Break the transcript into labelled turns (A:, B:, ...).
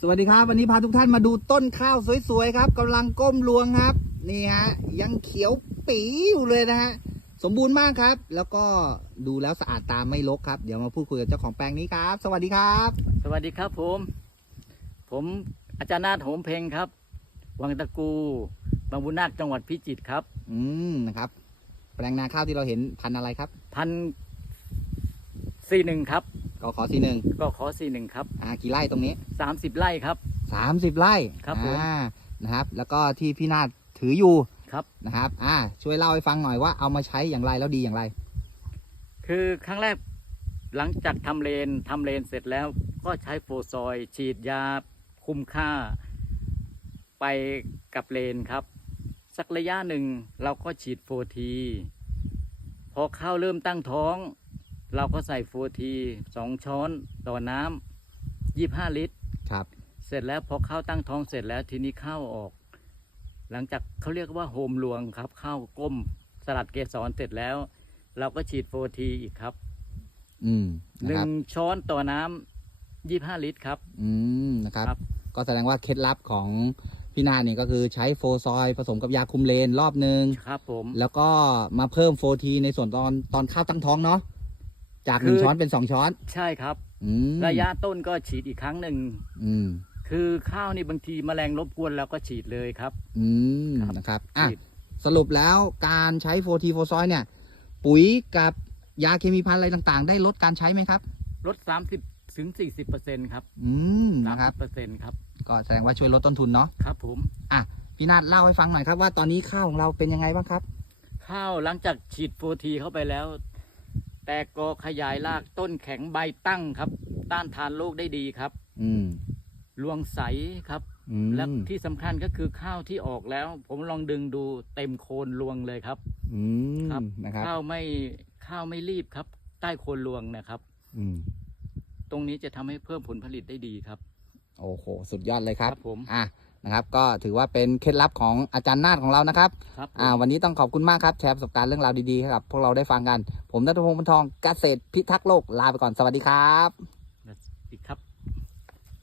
A: สวัสดีครับ วันนี้พาทุกท่านมาดูต้นข้าวสวยๆครับกำลังก้มลวงครับ นี่ฮะยังเขียวปีอยู่เลยนะฮะสมบูรณ์มากครับ แล้วก็ดูแล้วสะอาดตาไม่รกครับ เดี๋ยวมาพูดคุยกับเจ้าของแปลงนี้ครับ สวัสดีครับ
B: สวัสดีครับผม ผมอาจารย์นาถโหมเพลงครับ วังตะกูบางบุญนาคจังหวัดพิจิตรครับ
A: อืมนะครับ แปลงนาข้าวที่เราเห็นพันธุ์อะไรครับ
B: พันสี่หนึ่งครับ
A: กขอสีหนึ่ง
B: ก็ขอสี่หนึ่งครับ
A: อ่ากี่ไร่ตรงนี้
B: สามสิบไร่ครับ
A: สามสิบไร่
B: ครับผม
A: อ่านะครับ แล้วก็ที่พี่นาฏถืออยู่
B: ครับ
A: นะครับ อ่า ช่วยเล่าให้ฟังหน่อยว่าเอามาใช้อย่างไรแล้วดีอย่างไร
B: คือครั้งแรกหลังจากทำเลนทำเลนเสร็จแล้วก็ใช้โฟซอยฉีดยาคุมค่า ไปกับเลนครับ สักระยะหนึ่งเราก็ฉีดโฟที พอข้าวเริ่มตั้งท้อง เราก็ใส่โฟทีสองช้อนต่อน้ำยี่ห้าลิตร
A: ครับ
B: เสร็จแล้วพอข้าวตั้งท้องเสร็จแล้วทีนี้ข้าวออก หลังจากเขาเรียกว่าโฮมลวงครับข้าวก้มสลัดเกสรเสร็จแล้ว เราก็ฉีดโฟทีอีกครับ
A: อืม
B: ห
A: นะ
B: นึ่
A: ค
B: ง
A: รับ
B: ช้อนต่อน้ำยี่ห้าลิตรครับ
A: อืมนะครับ
B: ครับ
A: ก็แสดงว่าเคล็ดลับของพี่นาเนี่ยก็คือใช้โฟซอยผสมกับยาคุมเลนรอบหนึ่ง
B: ครับผม
A: แล้วก็มาเพิ่มโฟทีในส่วนตอนตอนข้าวตั้งท้องเนาะ จากหนึ่ง
B: คือ
A: ช้อนเป็นสองช้อน
B: ใช่ครับ
A: อืม
B: ระยะต้นก็ฉีดอีกครั้งหนึ่ง
A: อืม
B: คือข้าวนี่บางทีแมลงรบกวนเราก็ฉีดเลยครับ
A: อืม
B: ครับ
A: นะครับอะ
B: ฉีด
A: สรุปแล้วการใช้โฟทีโฟซอยเนี่ย ปุ๋ยกับยาเคมีพันธุ์อะไรต่างๆ ได้ลดการใช้ไหมครับ
B: ลดสามสิบถึงสี่สิบเปอร์เซ็นต์ครับ
A: อืม
B: สาม
A: นะครับ
B: เปอร์เซ็นต์ครับ
A: ก็แสดงว่าช่วยลดต้นทุนเนาะ
B: ครับผม
A: อะพี่นาฏเล่าให้ฟังหน่อยครับว่าตอนนี้ข้าวของเราเป็นยังไงบ้างครับ
B: ข้าวหลังจากฉีดโฟทีเข้าไปแล้ว แต่กอขยายรากต้นแข็งใบตั้งครับ ต้านทานโรคได้ดีครับ
A: อืม
B: รวงใสครับ
A: อืม
B: และที่สำคัญก็คือข้าวที่ออกแล้ว ผมลองดึงดูเต็มโคนรวงเลยครับ
A: อืม
B: ครับ
A: นะครับ
B: ข้าวไม่ข้าวไม่รีบครับ ใต้โคนรวงนะครับ
A: อืม
B: ตรงนี้จะทำให้เพิ่มผลผลิตได้ดีครับ
A: โอ้โห สุดยอดเลยครับ
B: ผม
A: อะ นะครับ ก็ถือว่าเป็นเคล็ดลับของอาจารย์นาฏของเรานะครับ
B: ครับผม
A: อ่าวันนี้ต้องขอบคุณมากครับแชร์ประสบการณ์เรื่องราวดีๆให้กับพวกเราได้ฟังกัน ผมนัทพงศ์พันทองเกษตรพิทักษ์โลกลาไปก่อนสวัสดีครับ
B: อีกครับ